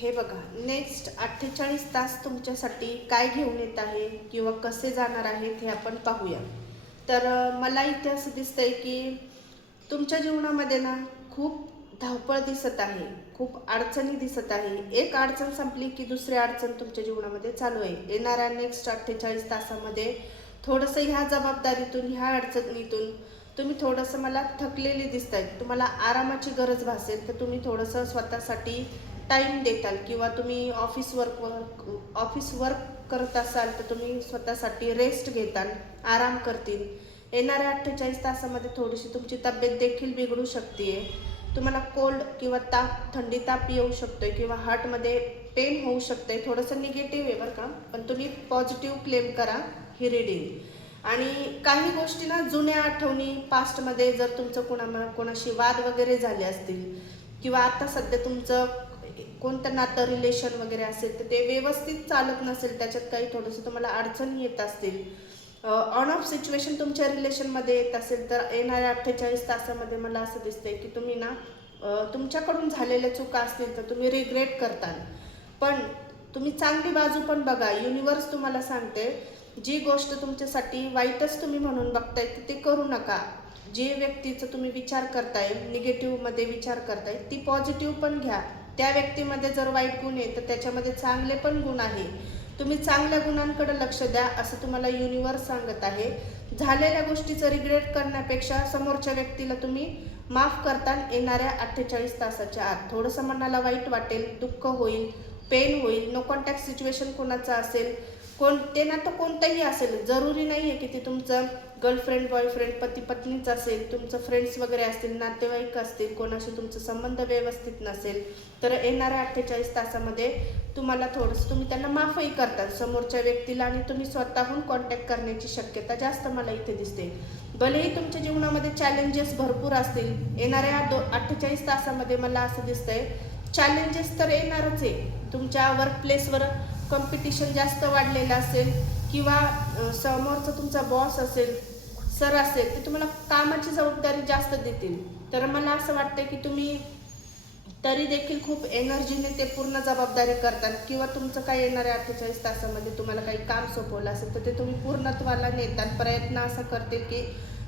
हे बघा, नेक्स्ट 48 तास तुमच्यासाठी काय घेऊन येत आहे किंवा कसे जाणार आहेत हे आपण पाहूया. तर मला इथे असं दिसतंय की तुमच्या जीवनामध्ये ना खूप धावपळ दिसत आहे, खूप अडचणी दिसत आहे. एक अडचण संपली की दुसरी अडचण तुमच्या जीवनामध्ये चालू आहे. येणाऱ्या नेक्स्ट 48 तासामध्ये थोडंसं ह्या जबाबदारीतून, ह्या अडचणीतून तुम्ही थोडंसं मला थकलेले दिसत आहेत. तुम्हाला आरामाची गरज भासेल तर तुम्ही थोडंसं स्वतःसाठी टाईम देताल किंवा तुम्ही ऑफिस वर्क करत असाल तर तुम्ही स्वतःसाठी रेस्ट घेताल, आराम करतील. येणाऱ्या 48 तासामध्ये थोडीशी तुमची तब्येत देखील बिघडू शकते. तुम्हाला कोल्ड किंवा थंडी ताप येऊ शकतोय किंवा हार्टमध्ये पेन होऊ शकते. थोडंसं निगेटिव्ह आहे बरं का, पण तुम्ही पॉझिटिव्ह क्लेम करा ही रीडिंग. आणि काही गोष्टी ना जुन्या आठवणी, पास्टमध्ये जर तुमचं कोणाशी वाद वगैरे झाले असतील किंवा आता सध्या तुमचं कोणतं नातं रिलेशन वगैरे असेल तर ते व्यवस्थित चालत नसेल, त्याच्यात काही थोडंसं तुम्हाला अडचणी येत असतील, ऑन ऑफ सिच्युएशन तुमच्या रिलेशनमध्ये येत असेल तर येणाऱ्या 48 तासामध्ये मला असं दिसतंय की तुम्ही ना तुमच्याकडून झालेल्या चुका असतील तर तुम्ही रिग्रेट करताल. पण तुम्ही चांगली बाजू पण बघा. युनिवर्स तुम्हाला सांगते जी गोष्ट तुमच्यासाठी वाईटच तुम्ही म्हणून बघताय ते करू नका. जे व्यक्तीचं तुम्ही विचार करताय, निगेटिव्हमध्ये विचार करताय, ती पॉझिटिव्ह पण घ्या. त्या व्यक्तीमध्ये जर वाईट गुण आहे तर त्याच्यामध्ये चांगले पण गुण आहे. तुम्ही चांगल्या गुणांकडे लक्ष द्या असं तुम्हाला युनिवर्स सांगत आहे. झालेल्या गोष्टीचं रिग्रेट करण्यापेक्षा समोरच्या व्यक्तीला तुम्ही माफ करता येणाऱ्या 48 तासाच्या आत. थोडंसं मनाला वाईट वाटेल, दुःख होईल, पेन होईल, नो कॉन्टॅक्ट सिच्युएशन कोणाचं असेल, ते नातं कोणतंही असेल, जरुरी नाही आहे की ते तुमचं गर्लफ्रेंड, बॉयफ्रेंड, पती पत्नीच असेल, तुमचं फ्रेंड्स वगैरे असतील, नातेवाईक असतील, कोणाशी तुमचं संबंध व्यवस्थित नसेल तर येणाऱ्या 48 तासामध्ये तुम्हाला थोडंसं तुम्ही त्यांना माफही करतात समोरच्या व्यक्तीला आणि तुम्ही स्वतःहून कॉन्टॅक्ट करण्याची शक्यता जास्त मला इथे दिसते. भलेही तुमच्या जीवनामध्ये चॅलेंजेस भरपूर असतील, येणाऱ्या 48 तासामध्ये मला असं दिसतंय चॅलेंजेस तर येणारच आहे. तुमच्या वर्कप्लेसवर कॉम्पिटिशन जास्त वाढलेलं असेल किंवा समोरचा तुमचा बॉस असेल, सर असेल, ते तुम्हाला कामाची जबाबदारी जास्त देतील. तर मला असं वाटतं की तुम्ही तरी देखील खूप एनर्जीने ते पूर्ण जबाबदारी करतात किंवा तुमचं काय येणाऱ्या 48 तासामध्ये तुम्हाला काही काम सोपवलं असेल तर ते तुम्ही पूर्णत्वाला नेतात. प्रयत्न असा करते की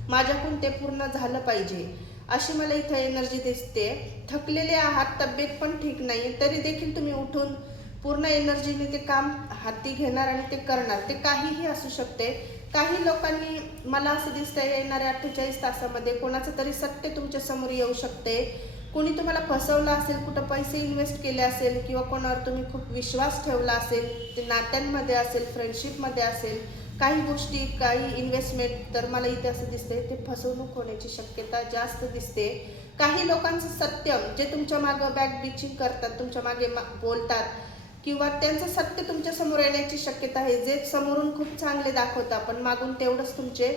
माझ्याकडून ते पूर्ण झालं पाहिजे, अशी मला इथं एनर्जी दिसते. थकलेले आहात, तब्येत पण ठीक नाही, तरी देखील तुम्ही उठून पूर्ण एनर्जीने ते काम हाती घेणार आणि ते करणार. ते काहीही असू शकते. काही लोकांनी मला असं दिसतंय येणाऱ्या 48 तासामध्ये कोणाचं तरी सत्य तुमच्या समोर येऊ शकते. कोणी तुम्हाला फसवलं असेल, कुठं पैसे इन्व्हेस्ट केले असेल किंवा कोणावर तुम्ही खूप विश्वास ठेवला असेल, ते नात्यांमध्ये असेल, फ्रेंडशिपमध्ये असेल, काही गोष्टी, काही इन्व्हेस्टमेंट, तर मला इथे असं दिसतंय ते फसवणूक होण्याची शक्यता जास्त दिसते. काही लोकांचं सत्य जे तुमच्या मागं बॅक बिचिंग करतात, तुमच्या मागे बोलतात किंवा त्यांचं सत्य तुमच्या समोर येण्याची शक्यता आहे. जे समोरून खूप चांगले दाखवतात पण मागून तेवढंच तुमचे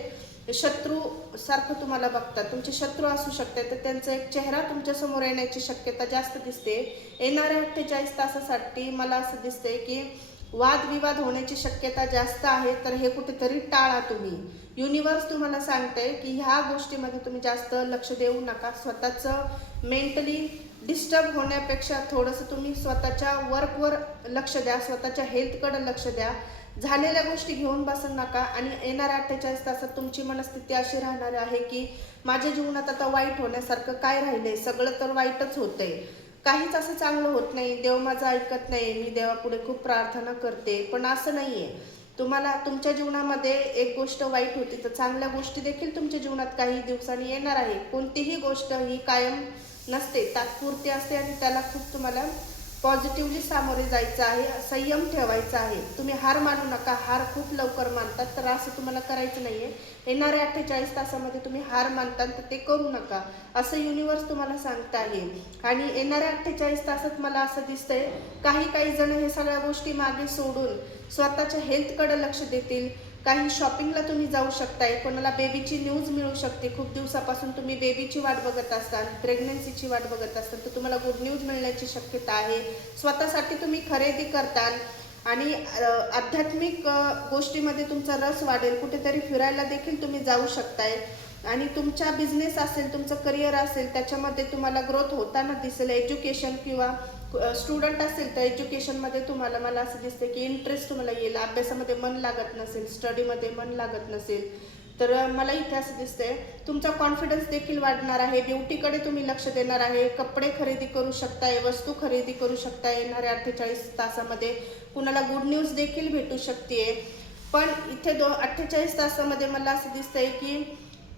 शत्रू सारखं तुम्हाला बघतात, तुमचे शत्रू असू शकतात, तर त्यांचा एक चेहरा तुमच्या समोर येण्याची शक्यता जास्त दिसते. येणाऱ्या 48 तासासाठी मला असं दिसतंय की वादविवाद होण्याची शक्यता जास्त आहे, तर हे कुठेतरी टाळा तुम्ही. युनिवर्स तुम्हाला सांगतंय की ह्या गोष्टीमध्ये तुम्ही जास्त लक्ष देऊ नका. स्वतःचं मेंटली डिस्टर्ब होण्यापेक्षा थोडंसं तुम्ही स्वतःच्या वर्कवर लक्ष द्या, स्वतःच्या हेल्थकडे लक्ष द्या. झालेल्या गोष्टी घेऊन बसू नका आणि येणाऱ्या 48 तासात तुमची मनस्थिती अशी राहणार आहे की माझ्या जीवनात आता वाईट होण्यासारखं काय राहिलंय, सगळं तर वाईटच होतंय, काहीच असं चांगलं होत नाही, देव माझं ऐकत नाही, मी देवापुढे खूप प्रार्थना करते. पण असं नाही आहे. तुम्हाला तुमच्या जीवनामध्ये एक गोष्ट वाईट होती तर चांगल्या गोष्टी देखील तुमच्या जीवनात काही दिवसांनी येणार आहे. कोणतीही गोष्ट ही कायम नसते, तात्पुरती असते आणि त्याला खूप तुम्हाला पॉझिटिव्हली सामोरे जायचं आहे, संयम ठेवायचा आहे. तुम्ही हार मानू नका. हार खूप लवकर मानतात, तर असं तुम्हाला करायचं नाही आहे. येणाऱ्या 48 तासामध्ये तुम्ही हार मानतात तर ते करू नका, असं युनिवर्स तुम्हाला सांगत आहे. आणि येणाऱ्या 48 तासात मला असं दिसतंय काही जण हे सगळ्या गोष्टी मागे सोडून स्वतःच्या हेल्थकडे लक्ष देतील. काही शॉपिंगला तुम्ही जाऊ शकताय, कोणाला बेबीची न्यूज मिळू शकते. खूप दिवसापासून तुम्ही बेबीची वाट बघत असाल, प्रेग्नन्सीची वाट बघत असाल तर तुम्हाला गुड न्यूज मिळण्याची शक्यता आहे. स्वतःसाठी तुम्ही खरेदी करताल आणि आध्यात्मिक गोष्टीमध्ये तुमचा रस वाढेल. कुठेतरी फिरायला देखील तुम्ही जाऊ शकताय आणि तुमचा बिझनेस असेल, तुमचं करिअर असेल, त्याच्यामध्ये तुम्हाला ग्रोथ होताना दिसेल. एज्युकेशन किंवा स्टुडंट असेल तर एज्युकेशनमध्ये तुम्हाला मला असं दिसतं की इंटरेस्ट तुम्हाला येईल, अभ्यासामध्ये मन लागत नसेल, स्टडीमध्ये मन लागत नसेल तर मला इथे असं दिसतंय तुमचा कॉन्फिडन्स देखील वाढणार आहे, ब्युटीकडे तुम्ही लक्ष देणार आहे, कपडे खरेदी करू शकताय, वस्तू खरेदी करू शकताय येणाऱ्या 48 तासामध्ये. कुणाला गुड न्यूज देखील भेटू शकते. पण इथे 48 तासामध्ये मला असं दिसतंय की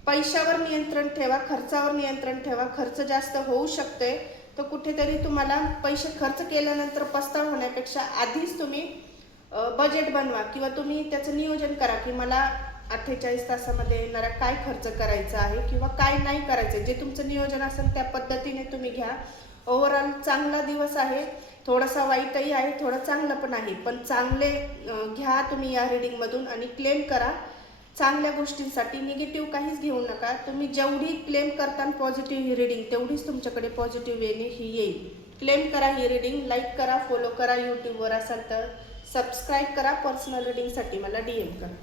पैशावर नियंत्रण ठेवा, खर्चावर नियंत्रण ठेवा. खर्च जास्त होऊ शकते तर कुठेतरी तुम्हाला पैसे खर्च केल्यानंतर पस्ताव होण्यापेक्षा आधीच तुम्ही बजेट बनवा किंवा तुम्ही त्याचं नियोजन करा की मला 48 तासामध्ये येणारा काय खर्च करायचा आहे किंवा काय नाही करायचं. जे तुमचं नियोजन असेल त्या पद्धतीने तुम्ही घ्या. ओव्हरऑल चांगला दिवस आहे, थोडासा वाईटही आहे, थोडं चांगलं पण आहे, पण चांगले घ्या तुम्ही या रिडिंगमधून आणि क्लेम करा चांगल्या गोष्टींसाठी. निगेटिव्ह काहीच घेऊ नका. तुम्ही जेवढी क्लेम करता पॉझिटिव्ह ही रिडिंग तेवढीच तुमच्याकडे पॉझिटिव्ह वेने ही येईल. क्लेम करा ही रिडिंग, लाईक करा, फॉलो करा. यूट्यूबवर असाल तर सबस्क्राईब करा. पर्सनल रिडिंगसाठी मला DM करा.